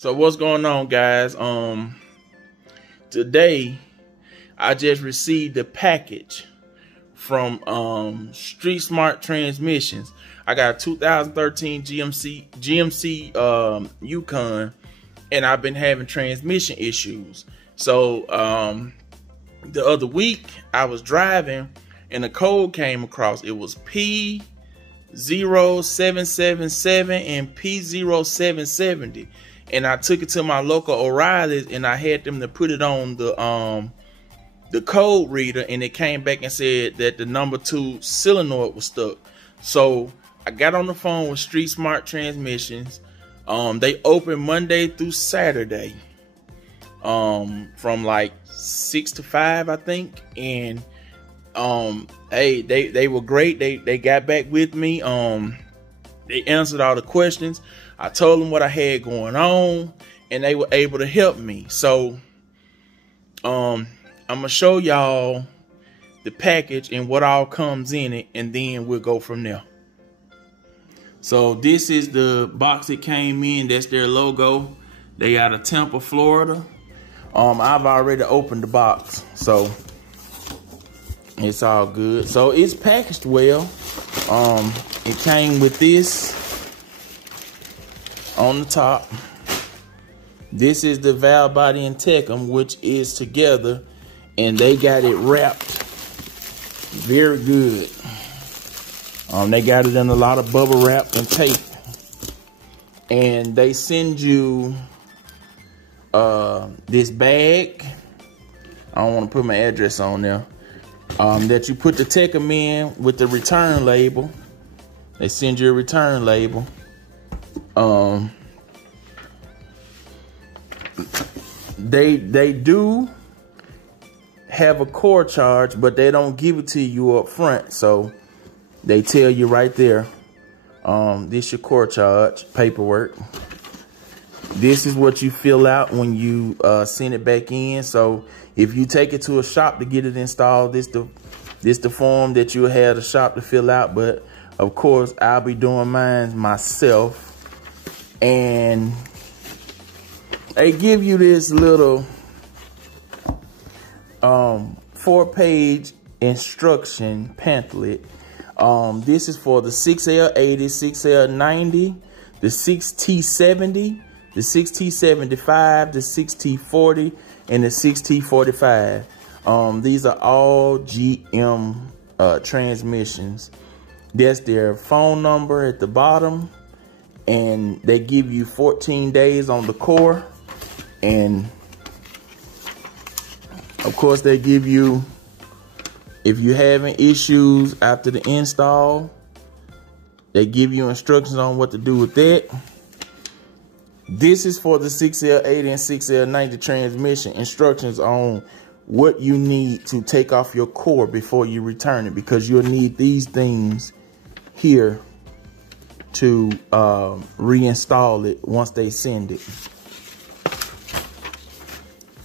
So what's going on, guys? Today I just received a package from Street Smart Transmissions. I got a 2013 GMC Yukon, and I've been having transmission issues. So the other week I was driving and a code came across. It was P0777 and P0770. And I took it to my local O'Reilly's and I had them to put it on the code reader, and it came back and said that the number 2 solenoid was stuck. So I got on the phone with Street Smart Transmissions. They open Monday through Saturday, from like 6 to 5, I think. And hey, they were great. They got back with me. They answered all the questions. I told them what I had going on, and they were able to help me. So I'm gonna show y'all the package and what all comes in it, and then we'll go from there. So this is the box it came in. That's their logo. They out of Tampa, Florida. I've already opened the box, so it's all good. So it's packaged well. It came with this on the top. This is the valve body and Tecum, which is together, and they got it wrapped very good. They got it in a lot of bubble wrap and tape, and they send you this bag. I don't want to put my address on there. That you put the Tecum in with the return label. They send you a return label. They do have a core charge, but they don't give it to you up front. So they tell you right there, this your core charge paperwork. This is what you fill out when you send it back in. So if you take it to a shop to get it installed, this the form that you'll have the shop to fill out. But of course, I'll be doing mine myself. And they give you this little 4-page instruction pamphlet. This is for the 6L80, 6L90, the 6T70, the 6T75, the 6T40, and the 6T45. These are all GM transmissions. That's their phone number at the bottom. And they give you 14 days on the core. And of course, they give you, if you're having issues after the install, they give you instructions on what to do with that. This is for the 6L80 and 6L90 transmission. Instructions on what you need to take off your core before you return it, because you'll need these things here to reinstall it once they send it.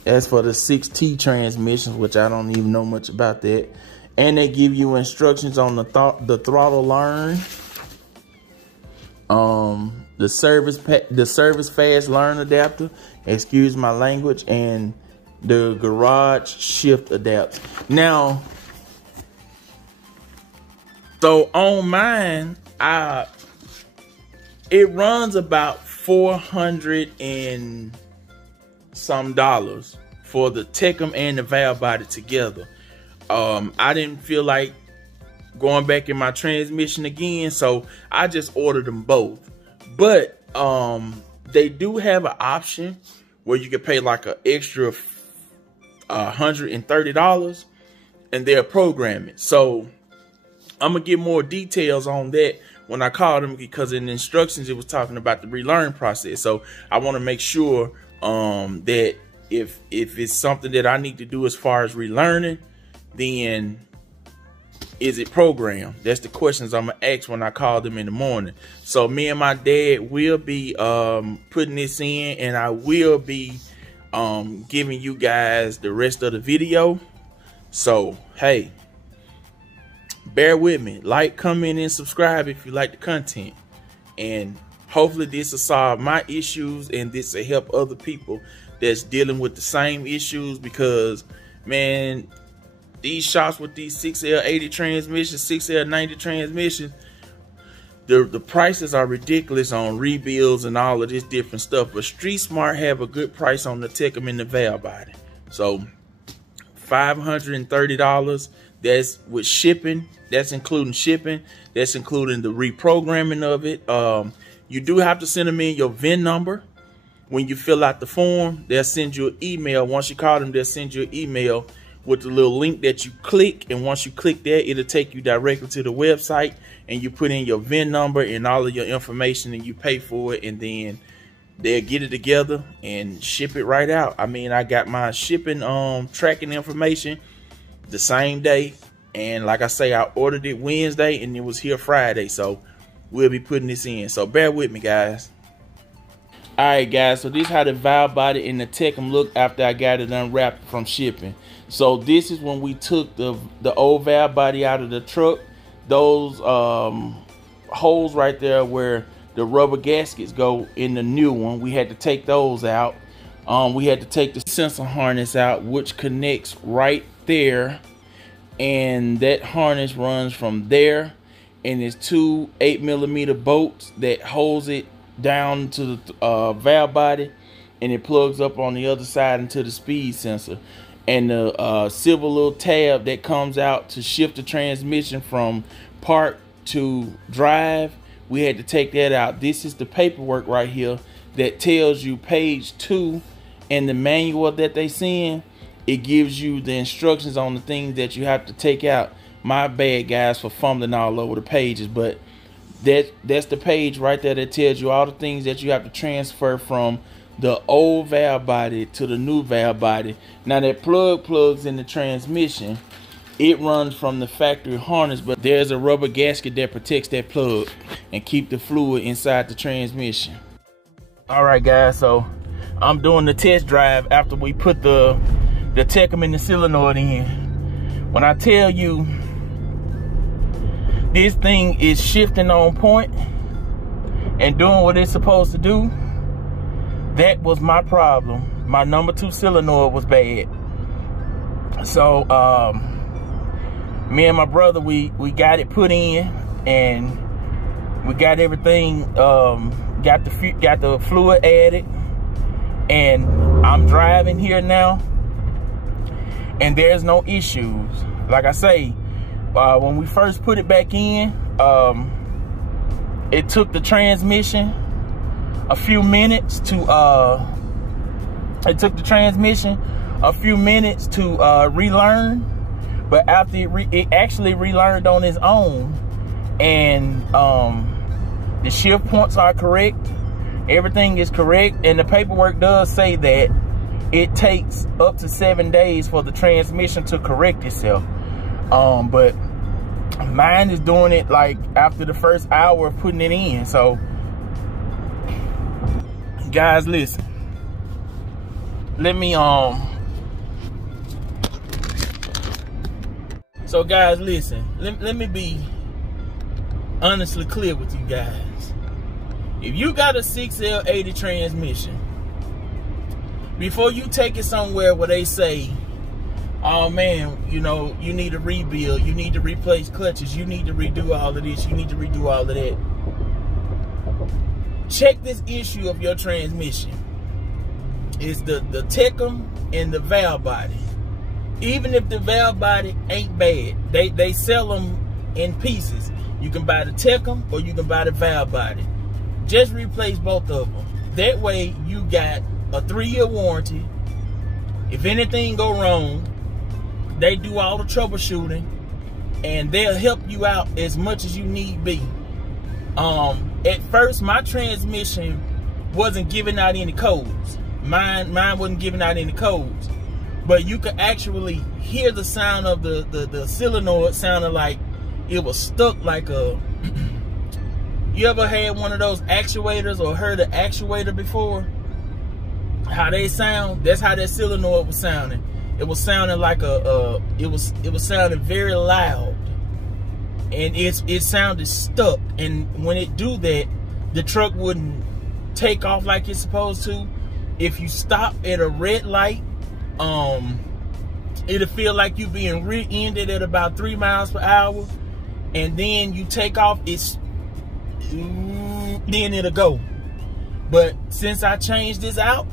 As for the 6T transmissions, which I don't even know much about that, and they give you instructions on the throttle learn, the service fast learn adapter, excuse my language, and the garage shift adapter. Now, so on mine, it runs about $400 and some for the Tecum and the valve body together. I didn't feel like going back in my transmission again, so I just ordered them both. But they do have an option where you can pay like an extra $130, and they'll program it. So I'm gonna get more details on that when I called them, because in the instructions it was talking about the relearn process. So I want to make sure that if it's something that I need to do as far as relearning, then is it programmed? That's the questions I'm gonna ask when I call them in the morning. So me and my dad will be putting this in, and I will be giving you guys the rest of the video. So hey, bear with me. Like, comment, and subscribe if you like the content. And hopefully this will solve my issues, and this will help other people that's dealing with the same issues, because man, these shops with these 6L80 transmissions, 6L90 transmissions, the prices are ridiculous on rebuilds and all of this different stuff. But Street Smart have a good price on the Tecum and the valve body. So $530. That's with shipping. That's including shipping. That's including the reprogramming of it. You do have to send them in your VIN number. When you fill out the form, they'll send you an email. Once you call them, they'll send you an email with the little link that you click. And once you click that, it'll take you directly to the website, and you put in your VIN number and all of your information, and you pay for it, and then they'll get it together and ship it right out. I mean, I got my shipping tracking information the same day, and like I say, I ordered it Wednesday and it was here Friday, so we'll be putting this in. So bear with me, guys. All right, guys, so this is how the valve body and the Tecum look after I got it unwrapped from shipping. So this is when we took the old valve body out of the truck. Those holes right there where the rubber gaskets go in the new one, we had to take those out. We had to take the sensor harness out, which connects right there, and that harness runs from there, and it's two 8mm bolts that holds it down to the valve body, and it plugs up on the other side into the speed sensor. And the silver little tab that comes out to shift the transmission from park to drive, we had to take that out. This is the paperwork right here that tells you page 2 in the manual that they send. It gives you the instructions on the things that you have to take out. My bad, guys, for fumbling all over the pages, but that's the page right there that tells you all the things that you have to transfer from the old valve body to the new valve body. Now that plugs in the transmission. It runs from the factory harness, but there's a rubber gasket that protects that plug and keep the fluid inside the transmission. All right, guys, so I'm doing the test drive after we put the Tecum and the solenoid in. When I tell you this thing is shifting on point and doing what it's supposed to do, that was my problem. My number 2 solenoid was bad. So me and my brother, we got it put in, and we got everything, got the fluid added, and I'm driving here now, and there's no issues. Like I say, when we first put it back in, it took the transmission a few minutes to relearn. But after it actually relearned on its own, and the shift points are correct, everything is correct, and the paperwork does say that it takes up to 7 days for the transmission to correct itself. But mine is doing it like after the first hour of putting it in. So guys, listen, let me so guys, listen, let me be honestly clear with you guys. If you got a 6L80 transmission, before you take it somewhere where they say, oh man, you know, you need a rebuild, you need to replace clutches, you need to redo all of this, you need to redo all of that, check this issue of your transmission. It's the Tecum and the valve body. Even if the valve body ain't bad, they sell them in pieces. You can buy the Tecum or you can buy the valve body. Just replace both of them. That way you got a 3-year warranty. If anything go wrong, they do all the troubleshooting, and they'll help you out as much as you need be. At first, my transmission wasn't giving out any codes. Mine wasn't giving out any codes. But you could actually hear the sound of the solenoid sounding like it was stuck like a... You ever had one of those actuators or heard an actuator before? How they sound? That's how that solenoid was sounding. It was sounding like it was sounding very loud. And it sounded stuck. And when it do that, the truck wouldn't take off like it's supposed to. If you stop at a red light, it'll feel like you're being rear-ended at about 3 miles per hour, and then you take off, then it'll go. But since I changed this out,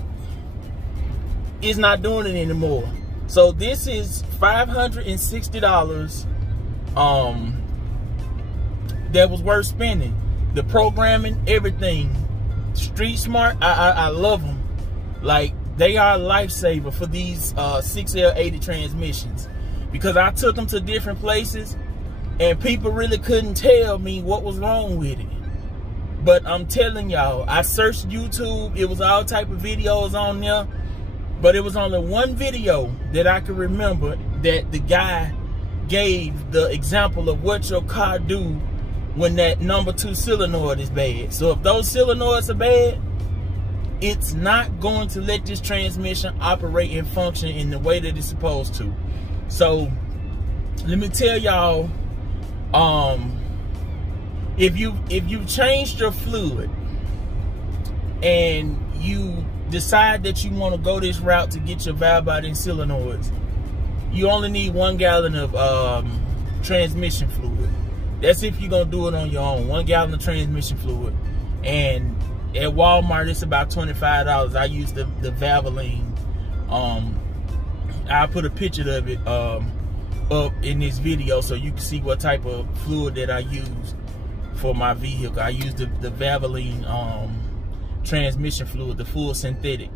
it's not doing it anymore. So this is $560 that was worth spending. The programming, everything. Street Smart, I love them. Like, they are a lifesaver for these 6L80 transmissions, because I took them to different places and people really couldn't tell me what was wrong with it. But I'm telling y'all, I searched YouTube, it was all type of videos on there, but it was only one video that I could remember that the guy gave the example of what your car do when that number 2 solenoid is bad. So if those solenoids are bad, it's not going to let this transmission operate and function in the way that it's supposed to. So let me tell y'all, if you changed your fluid and you decide that you want to go this route to get your valve body and solenoids, you only need 1 gallon of transmission fluid. That's if you're gonna do it on your own. 1 gallon of transmission fluid. And at Walmart, it's about $25. I use the Valvoline. I'll put a picture of it up in this video so you can see what type of fluid that I use for my vehicle. I use the Valvoline transmission fluid, the full synthetic.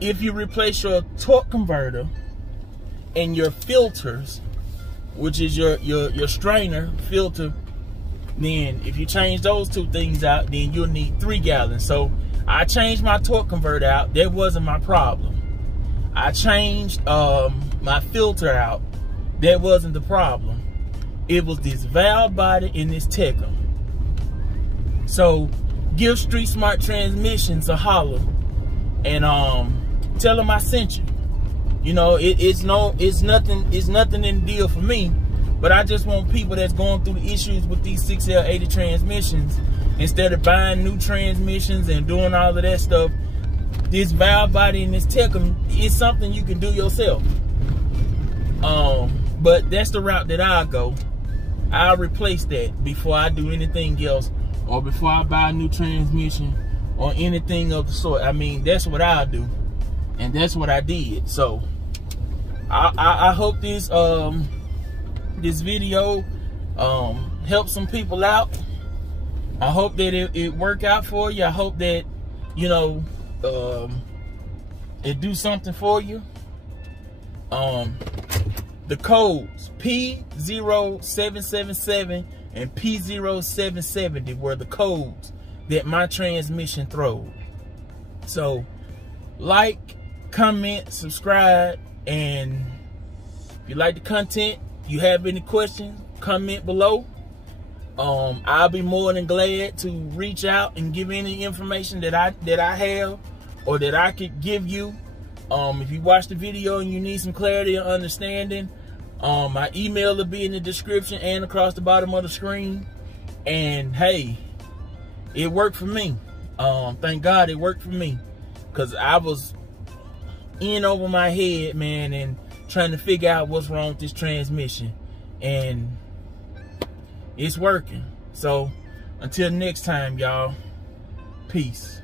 If you replace your torque converter and your filters, which is your strainer filter, then if you change those 2 things out, then you'll need 3 gallons. So I changed my torque converter out. That wasn't my problem. I changed my filter out. That wasn't the problem. It was this valve body and this Tecum. So give Street Smart Transmissions a holler and tell them I sent you. You know, it's nothing in the deal for me, but I just want people that's going through the issues with these 6L80 transmissions, instead of buying new transmissions and doing all of that stuff, this valve body and this Tecum is something you can do yourself. But that's the route that I'll go. I'll replace that before I do anything else, or before I buy a new transmission or anything of the sort. I mean, that's what I'll do, and that's what I did. So I hope this this video helps some people out. I hope that it work out for you. I hope that, you know, it do something for you. The codes P0777 and P0770 were the codes that my transmission throwed. So like, comment, subscribe, and if you like the content, you have any questions, comment below. I'll be more than glad to reach out and give any information that I have or that I could give you. If you watch the video and you need some clarity or understanding, my email will be in the description and across the bottom of the screen. And hey, it worked for me. Thank God it worked for me, because I was in over my head, man, and trying to figure out what's wrong with this transmission, and it's working. So until next time, y'all, peace.